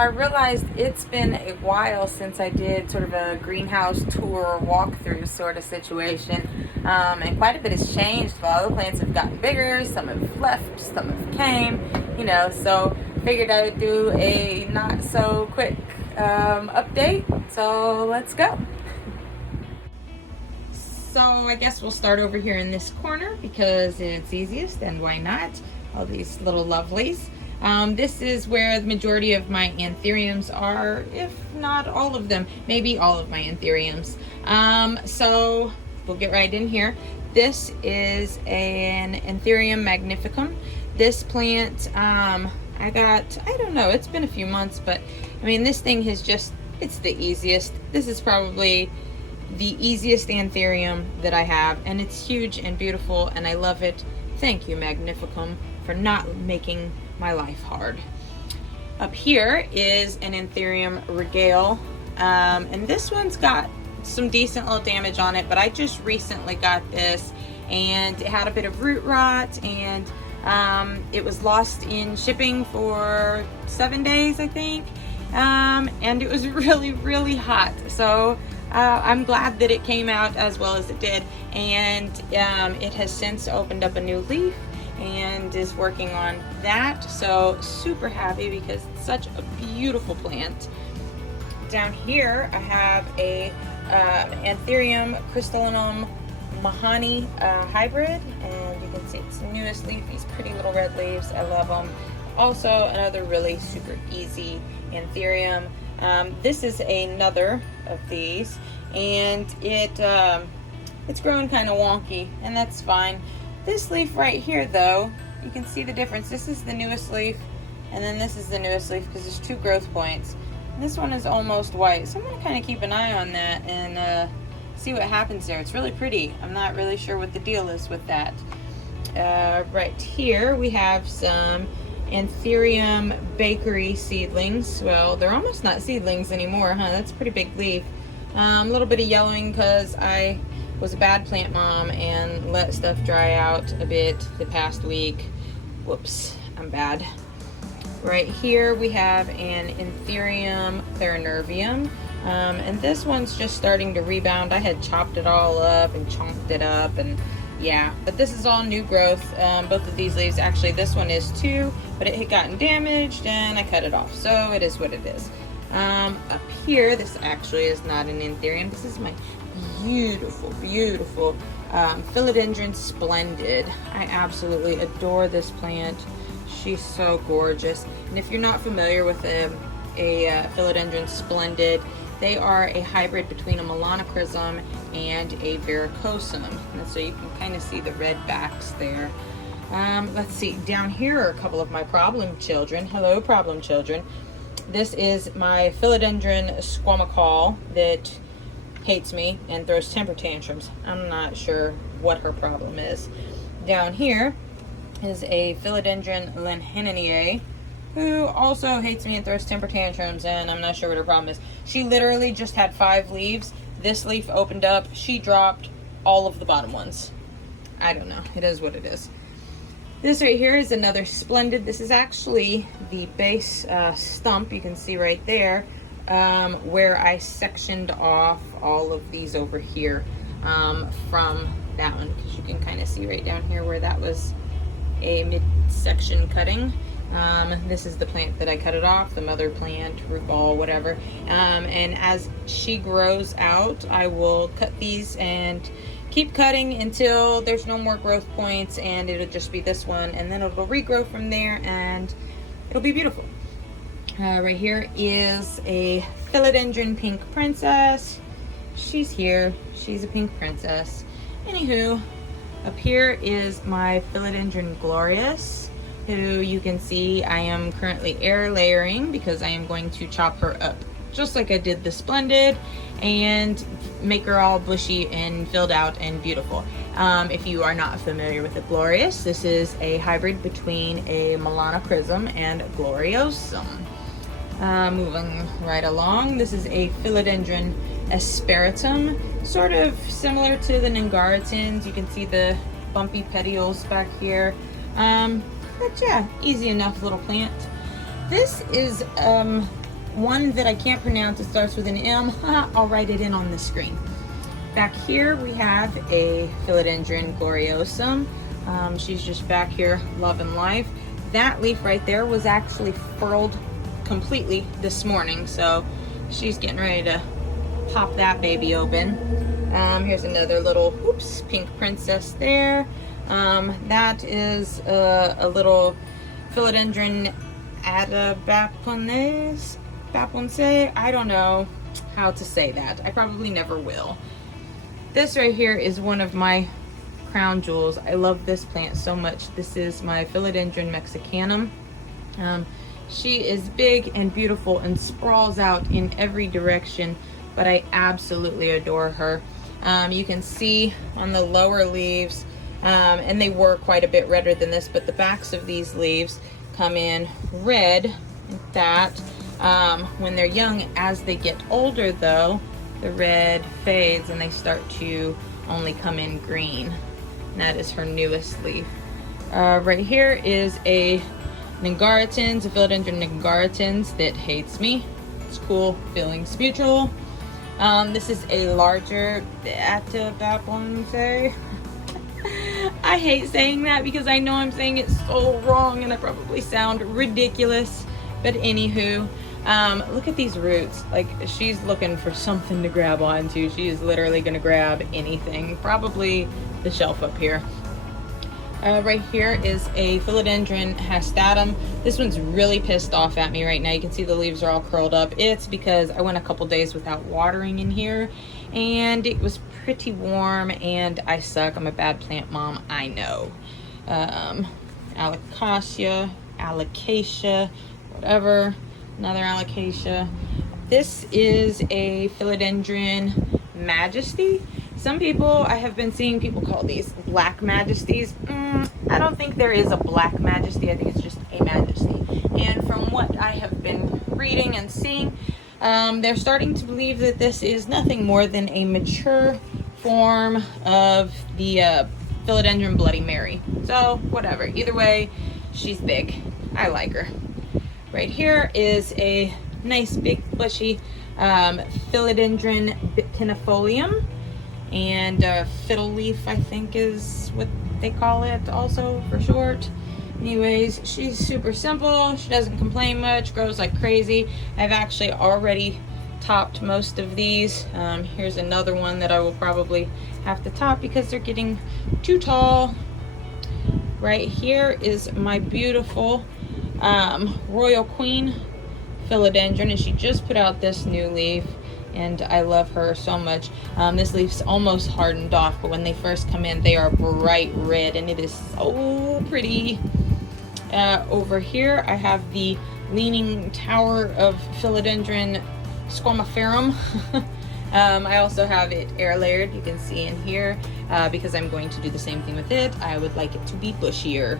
I realized it's been a while since I did sort of a greenhouse tour walkthrough sort of situation, and quite a bit has changed. All the plants have gotten bigger, some have left, some have came, so figured I would do a not so quick update. So let's go. So I guess we'll start over here in this corner because it's easiest, and why not? All these little lovelies. This is where the majority of my anthuriums are, if not all of them, maybe all of my anthuriums. So we'll get right in here. This is an Anthurium magnificum. This plant, I don't know, it's been a few months, but I mean, this thing has it's the easiest. This is probably the easiest anthurium that I have, and it's huge and beautiful, and I love it. Thank you, magnificum, for not making my life hard. Up here is an Anthurium regale, and this one's got some decent little damage on it, but I just recently got this, and it had a bit of root rot, and it was lost in shipping for 7 days, I think, and it was really, really hot. So I'm glad that it came out as well as it did, and it has since opened up a new leaf and is working on that. So super happy because it's such a beautiful plant. Down here I have a Anthurium crystallinum mahani hybrid, and you can see it's the newest leaf, these pretty little red leaves. I love them. Also another really super easy Anthurium. This is another of these, and it's growing kind of wonky, and that's fine. This leaf right here, though, you can see the difference. This is the newest leaf, and then this is the newest leaf because there's 2 growth points. And this one is almost white, so I'm going to kind of keep an eye on that and see what happens there. It's really pretty. I'm not really sure what the deal is with that. Right here we have some Anthurium bakery seedlings. Well, they're almost not seedlings anymore, huh? That's a pretty big leaf. A little bit of yellowing because I was a bad plant mom and let stuff dry out a bit the past week. Whoops, I'm bad. Right here we have an Anthurium theranervium, and this one's just starting to rebound. I had chopped it all up and chomped it up, and yeah, but this is all new growth. Both of these leaves, actually this one is too, but it had gotten damaged and I cut it off, so it is what it is. Up here, this actually is not an Anthurium. This is my beautiful Philodendron splendid. I absolutely adore this plant. She's so gorgeous. And if you're not familiar with a Philodendron splendid, they are a hybrid between a melanochrysum and a verrucosum. And so you can kind of see the red backs there. Let's see, down here are a couple of my problem children. Hello, problem children. This is my Philodendron squamacol that hates me and throws temper tantrums. I'm not sure what her problem is. Down here is a Philodendron Lanhaniniae, who also hates me and throws temper tantrums, and I'm not sure what her problem is. She literally just had 5 leaves. This leaf opened up, she dropped all of the bottom ones. I don't know, it is what it is. This right here is another splendid. This is actually the base stump, you can see right there, where I sectioned off all of these over here from that one, because you can kind of see right down here where that was a mid-section cutting. This is the plant that I cut it off, the mother plant, root ball, whatever. And as she grows out, I will cut these and keep cutting until there's no more growth points, and it'll just be this one, and then it'll regrow from there, and it'll be beautiful. Right here is a Philodendron pink princess. She's here. She's a pink princess. Anywho, up here is my Philodendron glorious, who you can see I am currently air layering because I am going to chop her up just like I did the splendid and make her all bushy and filled out and beautiful. If you are not familiar with the glorious, this is a hybrid between a melanochrysum and gloriosum. Moving right along, this is a Philodendron asperatum, sort of similar to the Ningaritans. You can see the bumpy petioles back here. But yeah, easy enough little plant. This is one that I can't pronounce. It starts with an M. I'll write it in on the screen. Back here we have a Philodendron gloriosum. She's just back here loving life. That leaf right there was actually furled completely this morning, so she's getting ready to pop that baby open. Here's another little, oops, pink princess there. That is a little Philodendron Atabapoense. I don't know how to say that. I probably never will. This right here is one of my crown jewels. I love this plant so much. This is my Philodendron mexicanum. She is big and beautiful and sprawls out in every direction, but I absolutely adore her. You can see on the lower leaves, and they were quite a bit redder than this, but the backs of these leaves come in red like that when they're young. As they get older though, the red fades and they start to only come in green. And that is her newest leaf. Right here is a Niggaritans, a Philodendron Niggaritans that hates me. It's cool, feelings mutual. This is a larger Atabapoense. I hate saying that because I know I'm saying it so wrong and I probably sound ridiculous. But anywho, look at these roots. Like, she's looking for something to grab onto. She is literally gonna grab anything, probably the shelf up here. Right here is a Philodendron hastatum. This one's really pissed off at me right now. You can see the leaves are all curled up. It's because I went a couple days without watering in here and it was pretty warm and I suck. I'm a bad plant mom, I know. Alocasia, whatever, another alocasia. This is a Philodendron Majesty. Some people, I have been seeing people call these black majesties. I don't think there is a black majesty. I think it's just a majesty. And from what I have been reading and seeing, they're starting to believe that this is nothing more than a mature form of the Philodendron Bloody Mary. So whatever, either way, she's big. I like her. Right here is a nice big bushy Philodendron bitiniifolium. And fiddle leaf, I think, is what they call it also for short. Anyways, she's super simple. She doesn't complain much, grows like crazy. I've actually already topped most of these. Here's another one that I will probably have to top because they're getting too tall. Right here is my beautiful Royal Queen Philodendron, and she just put out this new leaf. And I love her so much. This leaf's almost hardened off, but when they first come in, they are bright red, and it is so pretty. Over here, I have the Leaning Tower of Philodendron squamiferum. I also have it air layered, you can see in here, because I'm going to do the same thing with it. I would like it to be bushier.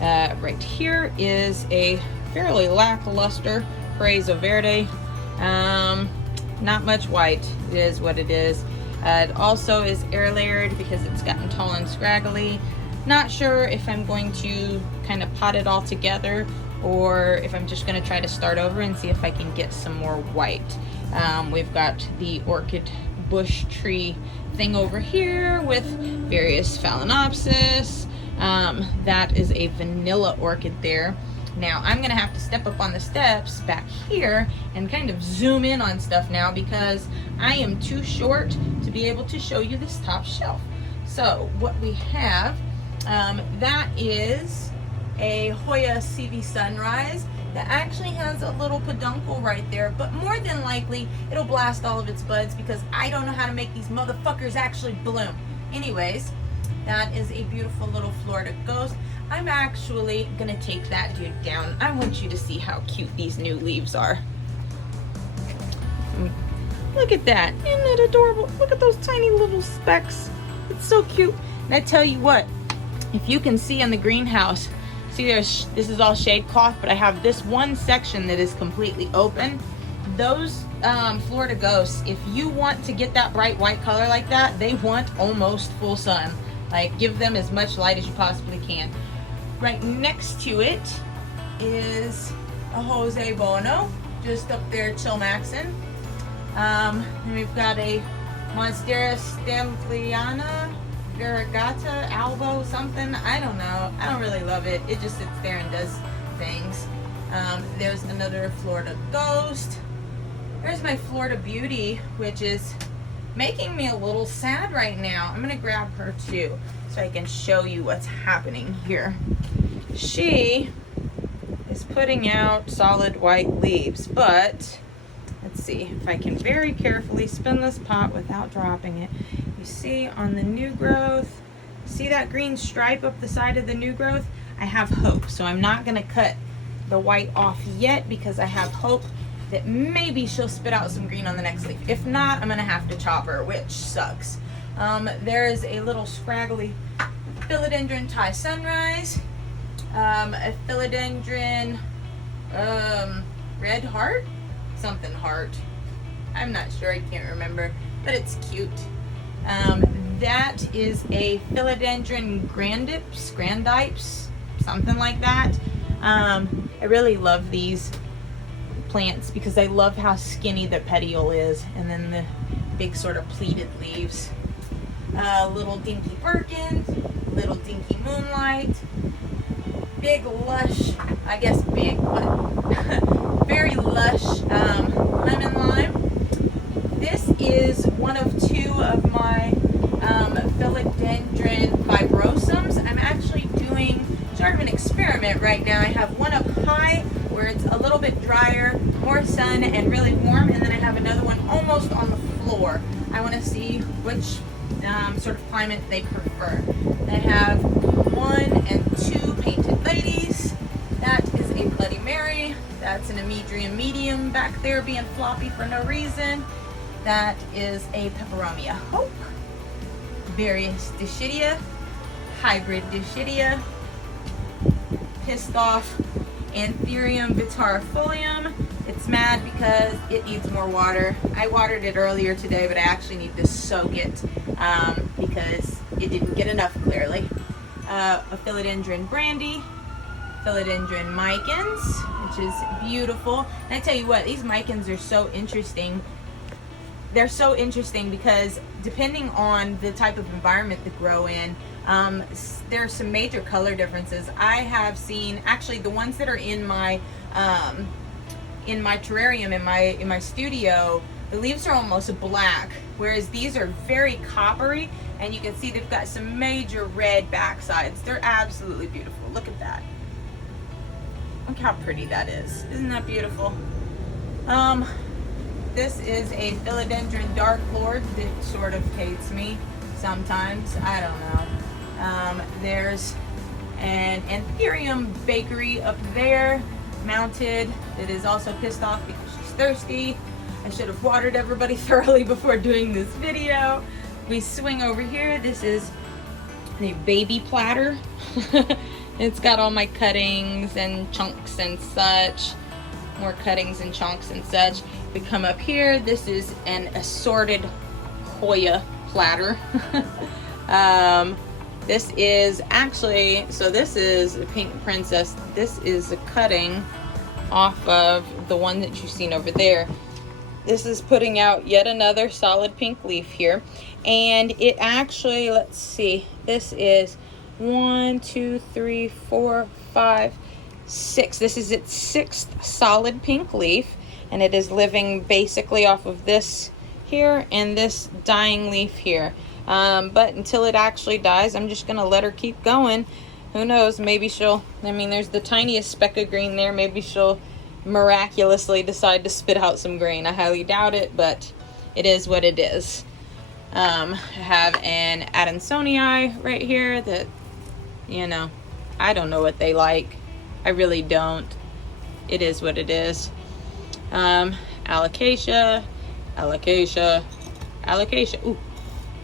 Right here is a fairly lackluster Paraiso Verde. Not much white, it is what it is. It also is air layered because it's gotten tall and scraggly. Not sure if I'm going to kind of pot it all together or if I'm just going to try to start over and see if I can get some more white. We've got the orchid bush tree thing over here with various Phalaenopsis. That is a vanilla orchid there. Now I'm gonna have to step up on the steps back here and kind of zoom in on stuff now because I am too short to be able to show you this top shelf. So what we have, that is a Hoya CV Sunrise that actually has a little peduncle right there, but more than likely it'll blast all of its buds because I don't know how to make these motherfuckers actually bloom. Anyways, that is a beautiful little Florida Ghost. I'm actually gonna take that dude down. I want you to see how cute these new leaves are. Look at that, isn't that adorable? Look at those tiny little specks. It's so cute. And I tell you what, if you can see in the greenhouse, see this is all shade cloth, but I have this one section that is completely open. Those Florida Ghosts, if you want to get that bright white color like that, they want almost full sun. Like, give them as much light as you possibly can. Right next to it is a Jose Bono, just up there chill maxing. And we've got a Monstera Stampliana, Variegata, Albo, something. I don't know. I don't really love it. It just sits there and does things. There's another Florida Ghost. There's my Florida Beauty, which is making me a little sad right now. I'm gonna grab her too so I can show you what's happening here. She is putting out solid white leaves, but let's see if I can very carefully spin this pot without dropping it. You see on the new growth, see that green stripe up the side of the new growth? I have hope, so I'm not gonna cut the white off yet because I have hope that maybe she'll spit out some green on the next leaf. If not, I'm gonna have to chop her, which sucks. There is a little scraggly Philodendron Thai Sunrise, a Philodendron Red Heart, something heart. I'm not sure, I can't remember, but it's cute. That is a Philodendron grandipes, something like that. I really love these plants because I love how skinny the petiole is, and then the big sort of pleated leaves. Little Dinky Perkins, little Dinky Moonlight, big lush, I guess big, but very lush lemon lime. This is one of two of my Philodendron fibrosums. I'm actually doing sort of an experiment right now. I have one up high where it's a little bit drier, more sun, and really warm, and then I have another one almost on the floor. I want to see which sort of climate they prefer. I have 1 and 2 painted ladies. That is a Bloody Mary. That's an Amedrium medium back there being floppy for no reason. That is a Peperomia Hope. Various Dischidia, hybrid Dischidia, pissed off Anthurium vitarifolium. It's mad because it needs more water. I watered it earlier today, but I actually need to soak it because it didn't get enough, clearly. A Philodendron Brandy, Philodendron Micans, which is beautiful. And I tell you what, these Micans are so interesting. They're so interesting because depending on the type of environment they grow in, there are some major color differences. I have seen, actually, the ones that are in my terrarium, in my studio, the leaves are almost black, whereas these are very coppery, and you can see they've got some major red backsides. They're absolutely beautiful. Look at that. Look how pretty that is. Isn't that beautiful? This is a Philodendron Dark Lord that sort of hates me sometimes. I don't know. There's an Anthurium Bakery up there mounted that is also pissed off because she's thirsty. I should have watered everybody thoroughly before doing this video. We swing over here. This is the baby platter. It's got all my cuttings and chunks and such. More cuttings and chunks and such. We come up here. This is an assorted Hoya platter. This is actually, so this is a Pink Princess. This is a cutting off of the one that you've seen over there. This is putting out yet another solid pink leaf here. And it actually, let's see, this is 1, 2, 3, 4, 5, 6. This is its 6th solid pink leaf, and it is living basically off of this here and this dying leaf here. But until it actually dies, I'm just gonna let her keep going. Who knows, maybe she'll, I mean, there's the tiniest speck of green there. Maybe she'll miraculously decide to spit out some green. I highly doubt it, but it is what it is. I have an Adansonii right here that, you know, I don't know what they like. I really don't. It is what it is. Alocasia. Ooh,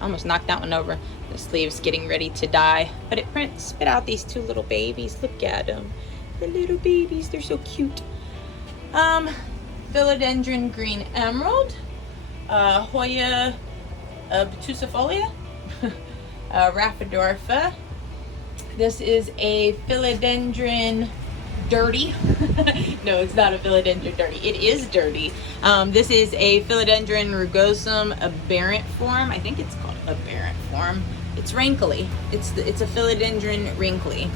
almost knocked that one over. This leave's getting ready to die. But it spit out these 2 little babies. Look at them. The little babies, they're so cute. Philodendron Green Emerald. Hoya obtusifolia. Raphidorpha. This is a Philodendron dirty. No, it's not a philodendron dirty. It is dirty. This is a Philodendron rugosum aberrant form. I think it's called aberrant form. It's wrinkly. It's a Philodendron wrinkly.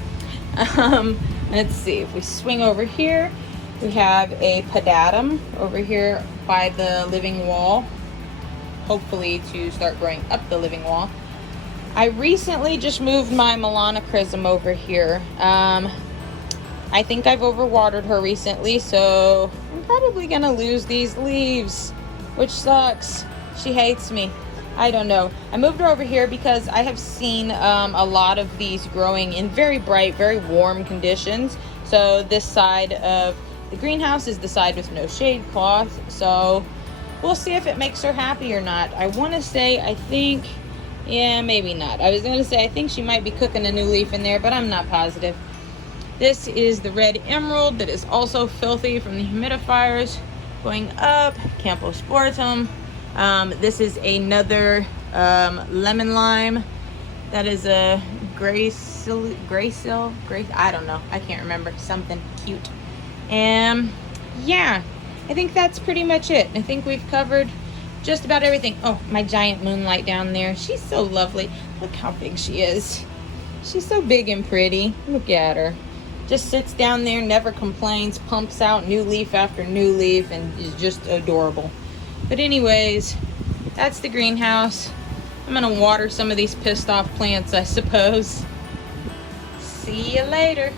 Let's see, if we swing over here, we have a pedatum over here by the living wall, hopefully to start growing up the living wall. I recently just moved my melanochrysum over here. I think I've overwatered her recently, so I'm probably gonna lose these leaves, which sucks. She hates me. I don't know. I moved her over here because I have seen a lot of these growing in very bright, very warm conditions. So this side of the greenhouse is the side with no shade cloth. So we'll see if it makes her happy or not. I want to say, I think, yeah, maybe not. I was going to say, I think she might be cooking a new leaf in there, but I'm not positive. This is the red emerald that is also filthy from the humidifiers going up. Camposportum. This is another lemon lime. That is a gray, I don't know. I can't remember. Something cute. And yeah, I think that's pretty much it. I think we've covered just about everything. Oh, my giant moonlight down there. She's so lovely. Look how big she is. She's so big and pretty. Look at her. Just sits down there, never complains, pumps out new leaf after new leaf, and is just adorable. But anyways, that's the greenhouse. I'm gonna water some of these pissed off plants, I suppose. See you later.